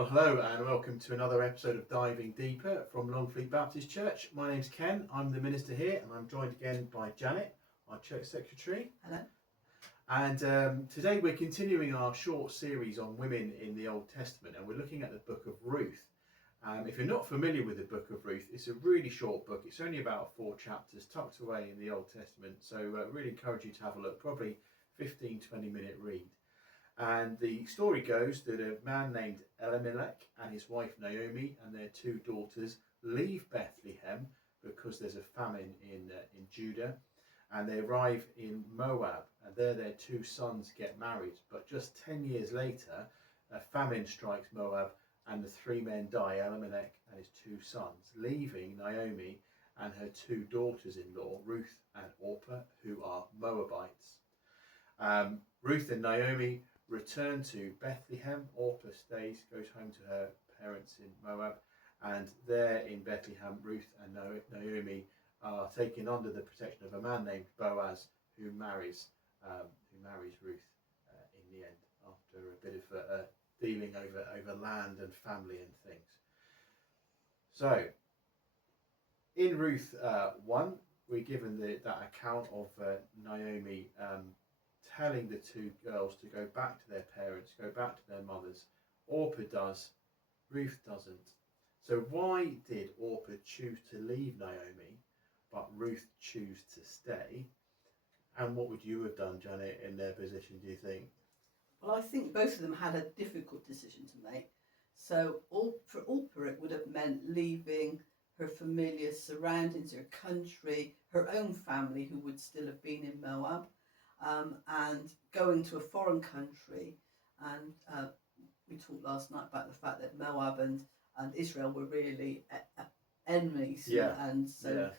Well, hello and welcome to another episode of Diving Deeper from Longfleet Baptist Church. My name's Ken, I'm the minister here, and I'm joined again by Janet, our church secretary. Hello. And today we're continuing our short series on women in the Old Testament, and we're looking at the Book of Ruth. If you're not familiar with the Book of Ruth, it's a really short book. It's only about 4 chapters tucked away in the Old Testament, so really encourage you to have a look, probably 15-20 minute read. And the story goes that a man named Elimelech and his wife Naomi and their 2 daughters leave Bethlehem because there's a famine in Judah, and they arrive in Moab, and there their 2 sons get married. But just 10 years later, a famine strikes Moab, and the 3 men die, Elimelech and his 2 sons, leaving Naomi and her 2 daughters-in-law, Ruth and Orpah, who are Moabites. Ruth and Naomi return to Bethlehem. Orpah stays, goes home to her parents in Moab, and there in Bethlehem, Ruth and Naomi are taken under the protection of a man named Boaz, who marries Ruth in the end, after a bit of dealing over land and family and things. So, in Ruth 1, we're given that account of Naomi telling the 2 girls to go back to their parents, go back to their mothers. Orpah does, Ruth doesn't. So why did Orpah choose to leave Naomi, but Ruth choose to stay? And what would you have done, Janet, in their position, do you think? Well, I think both of them had a difficult decision to make. So for Orpah, it would have meant leaving her familiar surroundings, her country, her own family, who would still have been in Moab, and going to a foreign country. And we talked last night about the fact that Moab and Israel were really enemies. Yeah. And so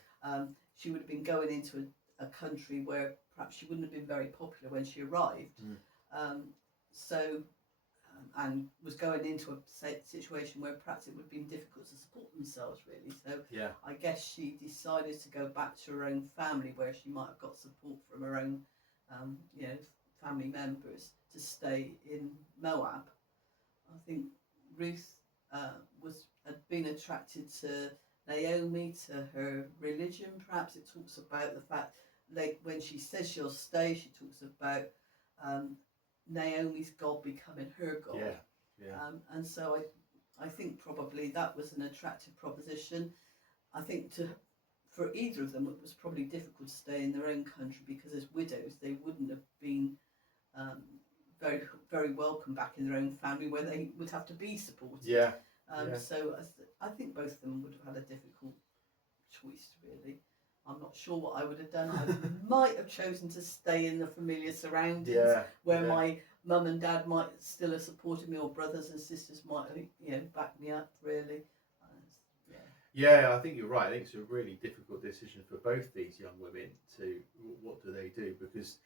she would have been going into a country where perhaps she wouldn't have been very popular when she arrived. And was going into a situation where perhaps it would have been difficult to support themselves, really. So I guess she decided to go back to her own family, where she might have got support from her own family members, to stay in Moab. I think Ruth had been attracted to Naomi, to her religion. Perhaps it talks about the fact that when she says she'll stay, she talks about Naomi's God becoming her God. And so I think probably that was an attractive proposition. I think for either of them, it was probably difficult to stay in their own country, because as widows they wouldn't have been very, very welcome back in their own family, where they would have to be supported. So I think both of them would have had a difficult choice, really. I'm not sure what I would have done. I might have chosen to stay in the familiar surroundings, where my mum and dad might still have supported me, or brothers and sisters might have backed me up, really. I think you're right. I think it's a really difficult decision for both these young women to, what do they do? Because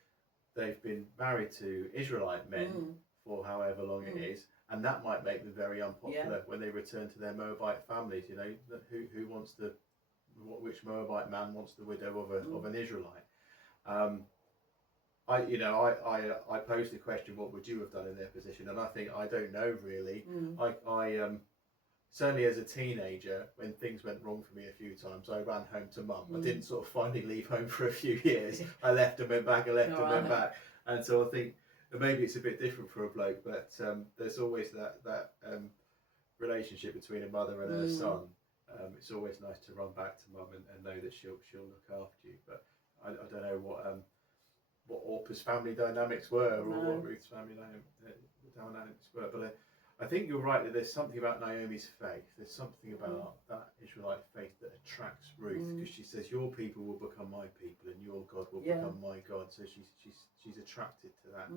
they've been married to Israelite men for however long it is, and that might make them very unpopular when they return to their Moabite families. Who wants which Moabite man wants the widow of an Israelite? I posed the question, what would you have done in their position? And I think I don't know, really. I certainly as a teenager, when things went wrong for me a few times, I ran home to mum. I didn't sort of finally leave home for a few years. I left and went back, went back. And so I think maybe it's a bit different for a bloke, but there's always that relationship between a mother and her son. It's always nice to run back to mum and know that she'll look after you. But I don't know what Orpah's family dynamics were, or what Ruth's family dynamics were. But I think you're right that there's something about Naomi's faith. There's something about that Israelite faith that attracts Ruth, because she says, "Your people will become my people, and your God will become my God." So she's attracted to that.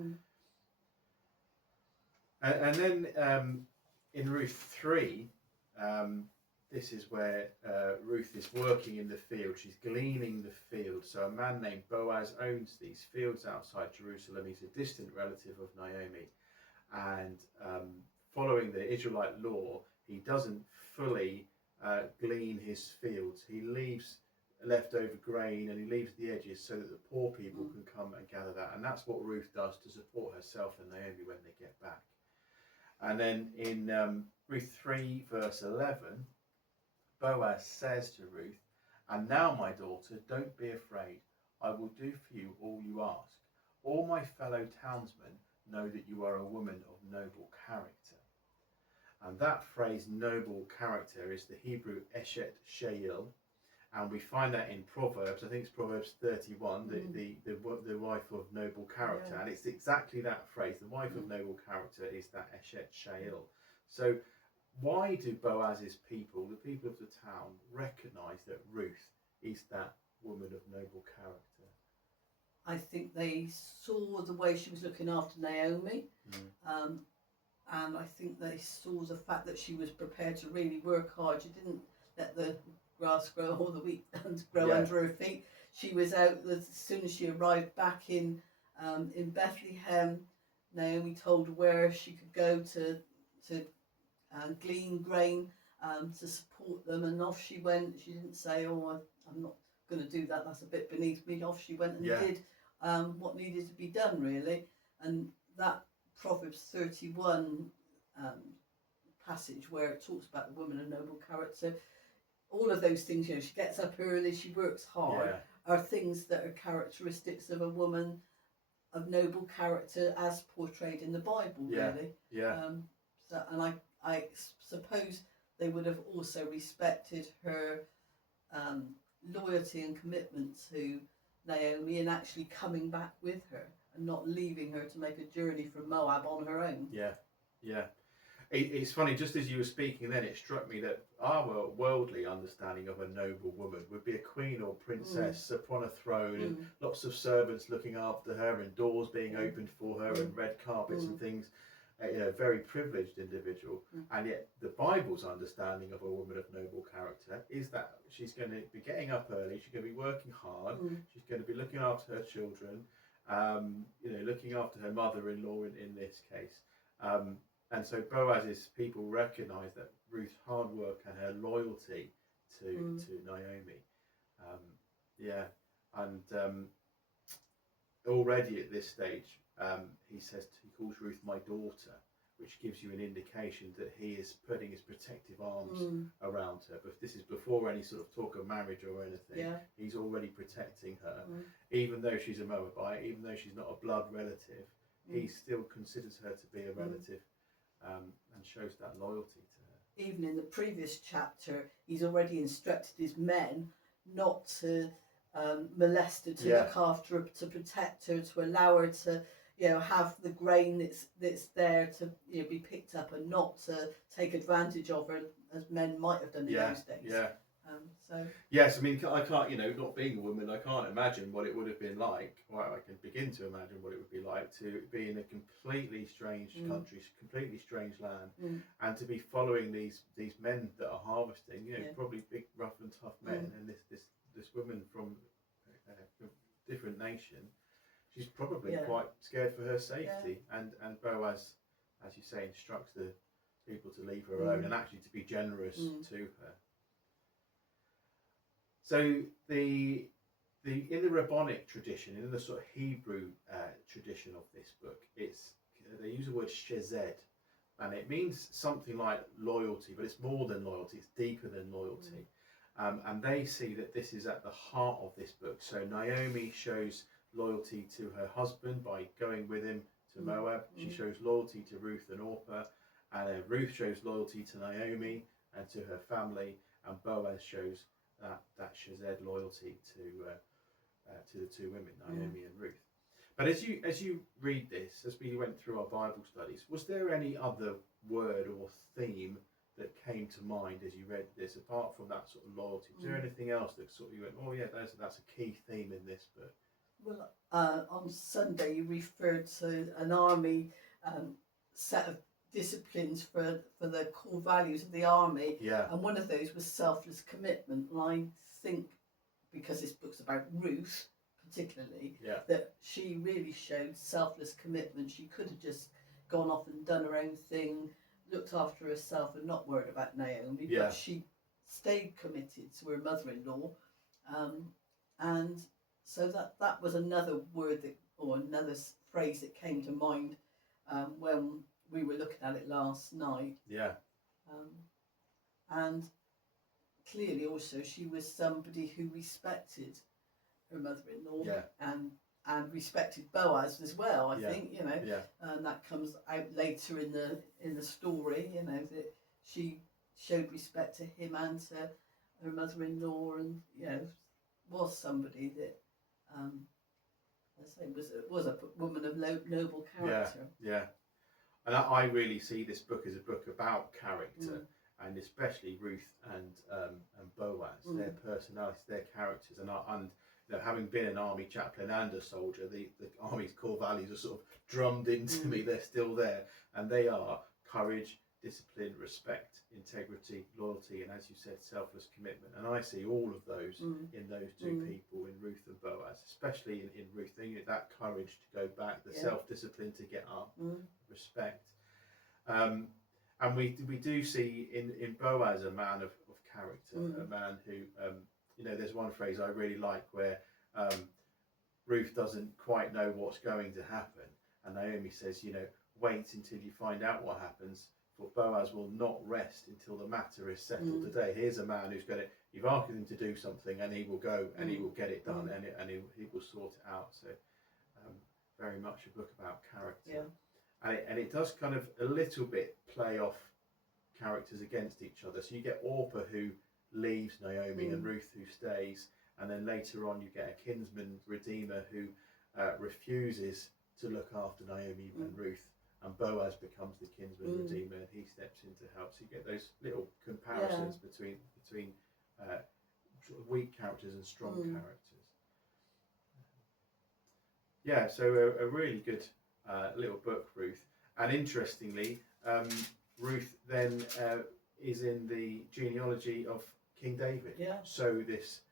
And then in Ruth 3, this is where Ruth is working in the field. She's gleaning the field. So a man named Boaz owns these fields outside Jerusalem. He's a distant relative of Naomi, and following the Israelite law, he doesn't fully glean his fields. He leaves leftover grain, and he leaves the edges so that the poor people can come and gather that. And that's what Ruth does to support herself and Naomi when they get back. And then in Ruth 3 verse 11, Boaz says to Ruth, "And now, my daughter, don't be afraid. I will do for you all you ask. All my fellow townsmen know that you are a woman of noble character." And that phrase, noble character, is the Hebrew eshet, chayil. And we find that in Proverbs. I think it's Proverbs 31, the wife of noble character. Yeah. And it's exactly that phrase. The wife of noble character is that eshet chayil. So why do Boaz's people, the people of the town, recognise that Ruth is that woman of noble character? I think they saw the way she was looking after Naomi. And I think they saw the fact that she was prepared to really work hard. She didn't let the grass grow or the wheat grow under her feet. She was out as soon as she arrived back in Bethlehem. Naomi told her where she could go to glean grain to support them, and off she went. She didn't say, "Oh, I'm not going to do that. That's a bit beneath me." Off she went and did what needed to be done, really. And that Proverbs 31 passage where it talks about the woman of noble character, all of those things, she gets up early, she works hard, are things that are characteristics of a woman of noble character as portrayed in the Bible, really. And I suppose they would have also respected her loyalty and commitment to Naomi and actually coming back with her and not leaving her to make a journey from Moab on her own. It's funny, just as you were speaking then, it struck me that our worldly understanding of a noble woman would be a queen or princess upon a throne and lots of servants looking after her and doors being opened for her and red carpets and things. A very privileged individual. And yet the Bible's understanding of a woman of noble character is that she's going to be getting up early, she's going to be working hard, she's going to be looking after her children, looking after her mother-in-law in this case. And so Boaz's people recognise that Ruth's hard work and her loyalty to Naomi. Already at this stage, he calls Ruth my daughter, which gives you an indication that he is putting his protective arms around her. But this is before any sort of talk of marriage or anything. He's already protecting her, even though she's a Moabite, even though she's not a blood relative. He still considers her to be a relative. And shows that loyalty to her. Even in the previous chapter, he's already instructed his men not to molest her, to look after her, to protect her, to allow her to, have the grain that's there to be picked up, and not to take advantage of her as men might have done in those days. Yes, I mean, I can't, not being a woman, I can't imagine what it would have been like. Well, I can begin to imagine what it would be like to be in a completely strange country, completely strange land, and to be following these men that are harvesting, probably big, rough and tough men, and this woman from a different nation. She's probably quite scared for her safety, and Boaz, as you say, instructs the people to leave her alone and actually to be generous to her. So in the Rabbinic tradition, in the sort of Hebrew tradition of this book, they use the word chesed, and it means something like loyalty, but it's more than loyalty; it's deeper than loyalty. And they see that this is at the heart of this book. So Naomi shows loyalty to her husband by going with him to Moab. She shows loyalty to Ruth and Orpah, and Ruth shows loyalty to Naomi and to her family, and Boaz shows that chesed loyalty to the two women, Naomi and Ruth. But as you read this, as we went through our Bible studies, was there any other word or theme that came to mind as you read this, apart from that sort of loyalty? Was there anything else that sort of you went, oh yeah, that's a key theme in this book? Well, on Sunday you referred to an army set of disciplines for the core values of the army, and one of those was selfless commitment. And I think, because this book's about Ruth particularly, that she really showed selfless commitment. She could have just gone off and done her own thing, looked after herself and not worried about Naomi, but she stayed committed to her mother-in-law, and so that was another word or another phrase that came to mind when we were looking at it last night. Yeah. And clearly also she was somebody who respected her mother-in-law, and respected Boaz as well, I think, you know. Yeah. And that comes out later in the story, you know, that she showed respect to him and to her mother-in-law, and, you know, was somebody that I say was a woman of noble character. Yeah. And I really see this book as a book about character, and especially Ruth and Boaz, their personalities, their characters, and you know, having been an army chaplain and a soldier, the army's core values are sort of drummed into me. They're still there, and they are courage, discipline, respect, integrity, loyalty, and, as you said, selfless commitment. And I see all of those in those two people, in Ruth and Boaz, especially in Ruth. That courage to go back, the self-discipline to get up, respect. And we do see in Boaz a man of character, a man who, you know, there's one phrase I really like where Ruth doesn't quite know what's going to happen, and Naomi says, you know, wait until you find out what happens, for Boaz will not rest until the matter is settled today. Here's a man who's going to, you've asked him to do something, and he will go and he will get it done, and he will sort it out. So very much a book about character. And it does kind of a little bit play off characters against each other. So you get Orpah, who leaves Naomi, and Ruth, who stays, and then later on you get a kinsman redeemer who refuses to look after Naomi and Ruth, and Boaz becomes the kinsman redeemer, and he steps in to help. So you get those little comparisons between sort of weak characters and strong characters. Yeah, so a really good little book, Ruth. And interestingly, Ruth then is in the genealogy of King David. So this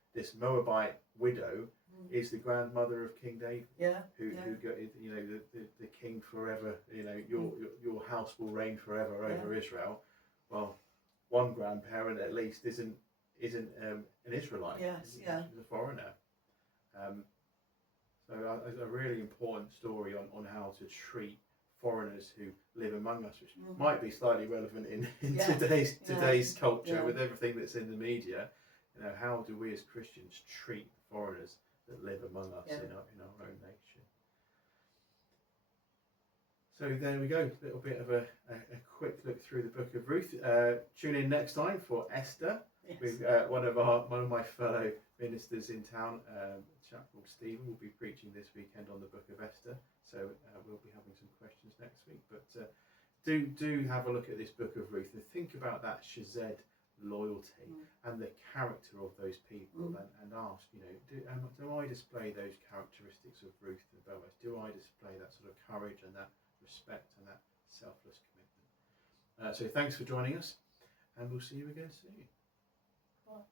Moabite widow is the grandmother of King David. Who got, you know, the king forever. You know, your house will reign forever over Israel. Well, one grandparent at least isn't an Israelite. She's a foreigner. So a really important story on how to treat foreigners who live among us, which might be slightly relevant in today's culture with everything that's in the media. You know, how do we as Christians treat foreigners that live among us in our own nation? So there we go, a little bit of a quick look through the Book of Ruth. Tune in next time for Esther. With one of my fellow ministers in town, a chap called Stephen, will be preaching this weekend on the Book of Esther. So we'll be having some questions next week. But do have a look at this Book of Ruth and think about that chesed loyalty and the character of those people, and ask, you know, do I display those characteristics of Ruth and Boaz? Do I display that sort of courage and that respect and that selfless commitment? So thanks for joining us, and we'll see you again soon. Well,